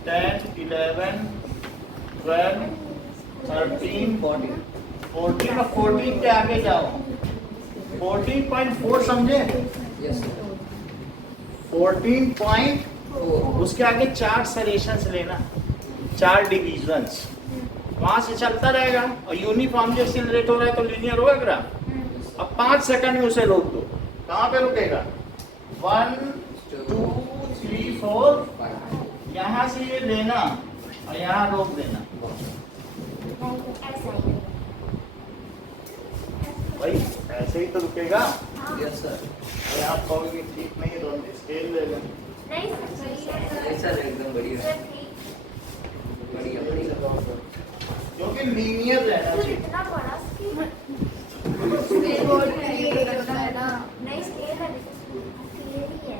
10 11 12 13 14. 14 और 14 के आगे जाओ, 14.4 समझे। Yes, sir. 14. 4. उसके आगे 4 सरेशंस लेना, 4 डिवीजन्स, वहां से चलता रहेगा और यूनिफॉर्मली एक्सीलरेट हो रहा है तो लीनियर होगा ग्राफ। अब 5 सेकंड में उसे रोक दो, कहाँ पे रुकेगा 1 2 3 4, 5. यहाँ से ये लेना और यहाँ रोक देना, भाई ऐसे ही तो रुकेगा। Yes, sir. अरे आप कहोगे ठीक नहीं तो स्केल ले लो, नहीं सर, Yes, sir. एकदम बढ़िया. बढ़िया बढ़िया. क्योंकि लीनियर रहना चाहिए। इतना बड़ा स्केल नहीं, स्केल है, स्केल ही है।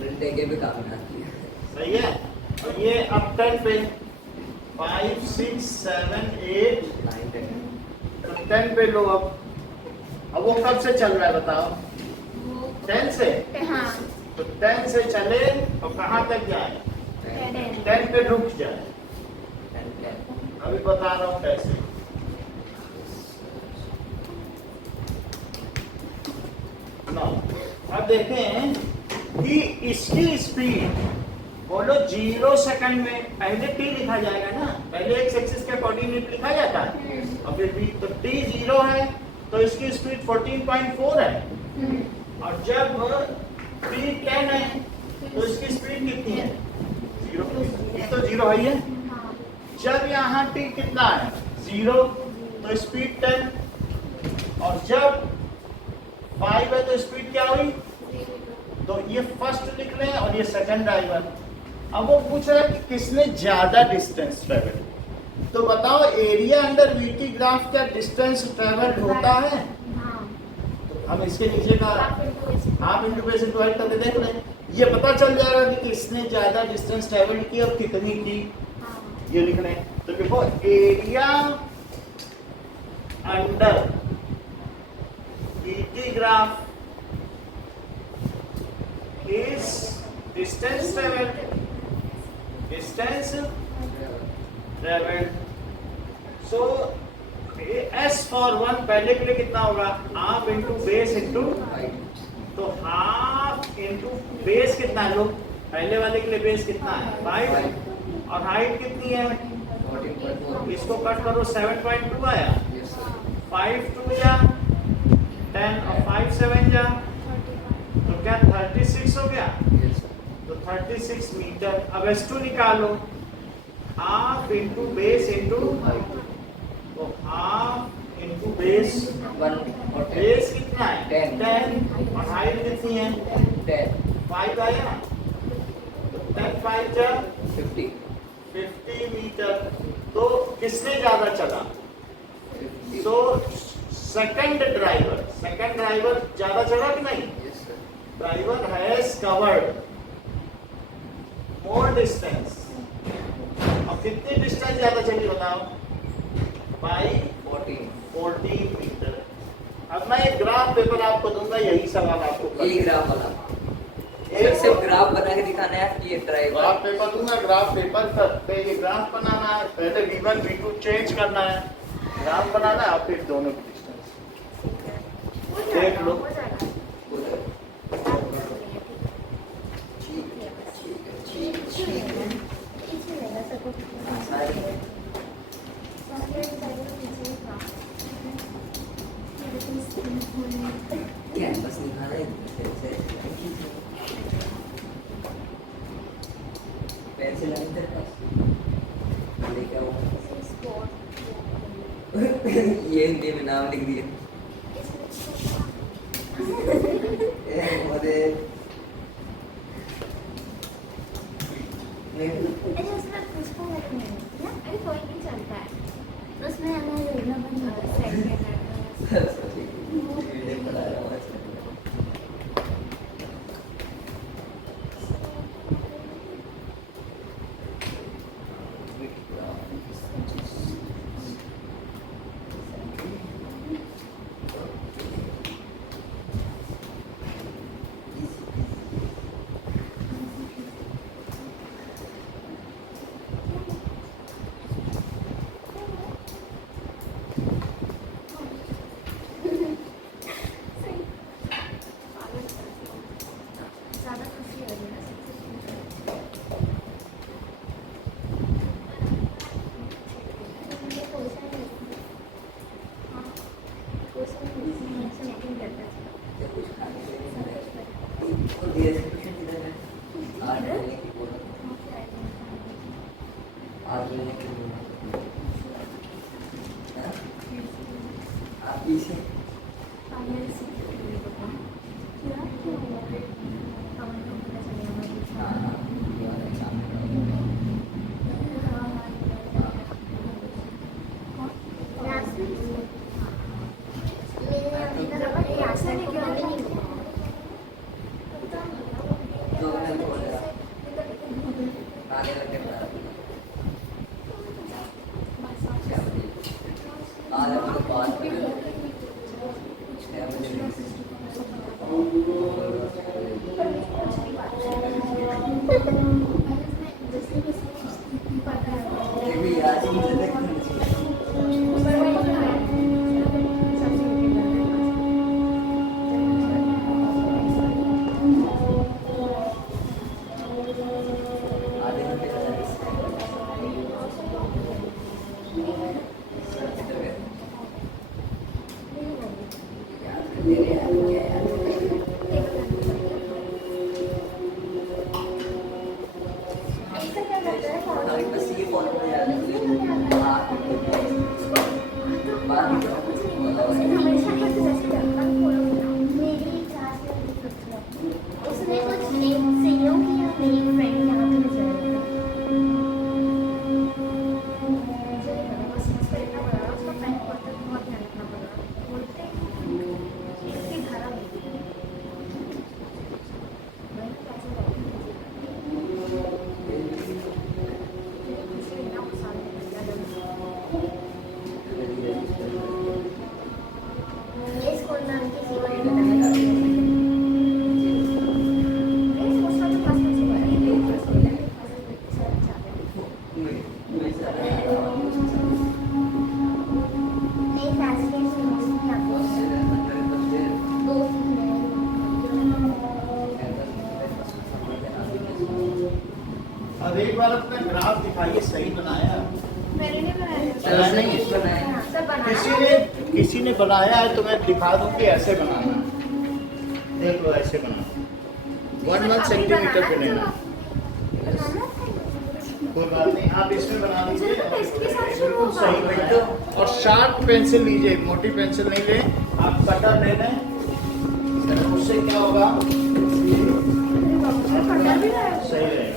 डंडे के भी काम में आती है. सही है। और ये अब 10 पे 5 6 7 8 9, 10. तो 10 पे लो। अब वो कब से चल रहा है बताओ, 10 से। हाँ, तो 10 से चले और कहाँ तक जाए, 10 पे रुक जाए। 10. अभी बता रहा हूँ कैसे। अब देखें कि इसकी स्पीड बोलो 0 सेकंड में, पहले t लिखा जाएगा ना, पहले x एक्सिस का कोऑर्डिनेट लिखा जाता है और फिर v, तो t 0 है तो इसकी स्पीड 14.4 है। और जब t 10 है तो इसकी स्पीड कितनी है 0, ये तो 0 है ही है। जब यहाँ t कितना है 0 तो स्पीड 10, और जब 5 है तो स्पीड क्या हुई, तो ये फर्स्ट लिख रहे हैं और ये सेकंड ड्राइवर। अब वो पूछ रहा है कि किसने ज्यादा डिस्टेंस ट्रेवल, तो बताओ एरिया अंडर वीटी ग्राफ क्या डिस्टेंस ट्रेवल्ड होता है। तो हम इसके नीचे का half into base into height करके देख लें, ये पता चल जाएगा कि किसने ज्यादा डिस्टेंस ट्रेवल की और कितनी की, ये लिख रहे हैं। तो देखो area under VT graph is distance traveled. So S for 1 पहले के लिए कितना होगा, हाफ इंटू बेस इंटू, तो हाफ इंटू बेस कितना है लोग, पहले वाले के लिए बेस कितना है 5 और हाइट कितनी है 14.4. इसको कट करो 7.2 आया, Yes, sir. 5 2 या 10 और 5 7 या, तो क्या 36 हो गया, Yes, sir. तो 36 मीटर। अब S2 निकालो, हाफ इंटू बेस इंटू, तो हाफ इंटू बेस, 1 और 10. बेस कितना है 10 और हाइट कितनी है 10. 5 आया, तो 10 5 जा 50. 50 मीटर। तो किसने ज्यादा चला, 50. तो सेकंड ड्राइवर ज्यादा चला कि नहीं, Yes, sir. Driver has covered more distance. अब कितनी डिस्टेंस ज्यादा चली बताओ, बाई 14. मीटर। अब मैं एक ग्राफ पेपर आपको दूंगा, यही सवाल आपको करना है। यही ग्राफ वाला. एक सर सिर्फ ग्राफ बना के दिखाना है कि ये ड्राइवर. ग्राफ पेपर दूंगा, ग्राफ पेपर पे ये ग्राफ बनाना है, पहले V1 V2 चेंज करना है, ग्राफ बनाना है और फिर दोनों की डिस्टेंस हो देख जाएगा, लो। हो जाएगा। उधर ठीक है सारे कैंपस निकाला है पेंसिल है तेरे पास लेके आओ ये हिंदी में नाम लिख दिया अरे उसमें हमारे आप पीछे आगे लगे आज हम लोग बात उसने कुछ सहयोग किया मेरी फ्रेंड यहाँ पे नजर अब एक बार अपना ग्राफ दिखाइए सही बनाया मैंने नहीं बनाया। बनाया नहीं बनाया सब किसी ने बनाया है तो मैं दिखा दूं कि ऐसे बनाना देख लो ऐसे बनाना 1 सेंटीमीटर पे लेना कोई बात नहीं आप इसमें बना दीजिए बिल्कुल सही बनाया और शार्प पेंसिल लीजिए मोटी पेंसिल नहीं ले आप कटर ले लें उससे क्या होगा सही रहेगा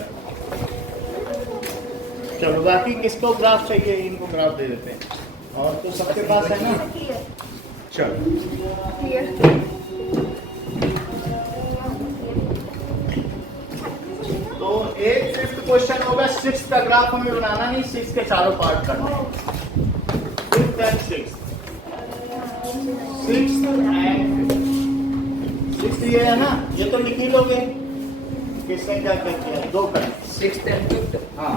चलो बाकी किसको ग्राफ चाहिए इनको ग्राफ दे देते हैं और तो सबके पास है ना चलो तो एक 5th क्वेश्चन होगा 6th का ग्राफ हमें बनाना नहीं 6 के चारों पार्ट करना है 5th and 6th 6th ये है ना ये तो लिख ही लोगे किसने क्या क्या किया 2 कर 6th and 5th हाँ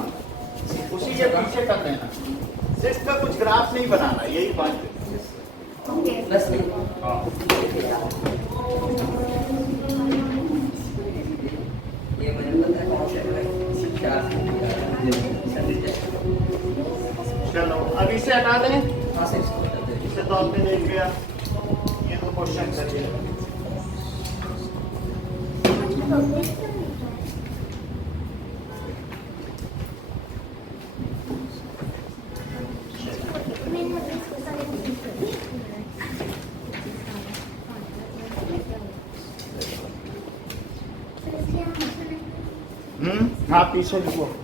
उसी के पीछे कर देना सिक्स का कुछ ग्राफ नहीं बनाना, यही बात है। ओके प्लस नहीं हाँ। ये मुझे पता है कौन सा है शिक्षा चलो अब इसे हटा दें, हाँ से इसको बता दे इसे तो आपने देख लिया, ये तो क्वेश्चन करिए। हाँ पीछे लिखो।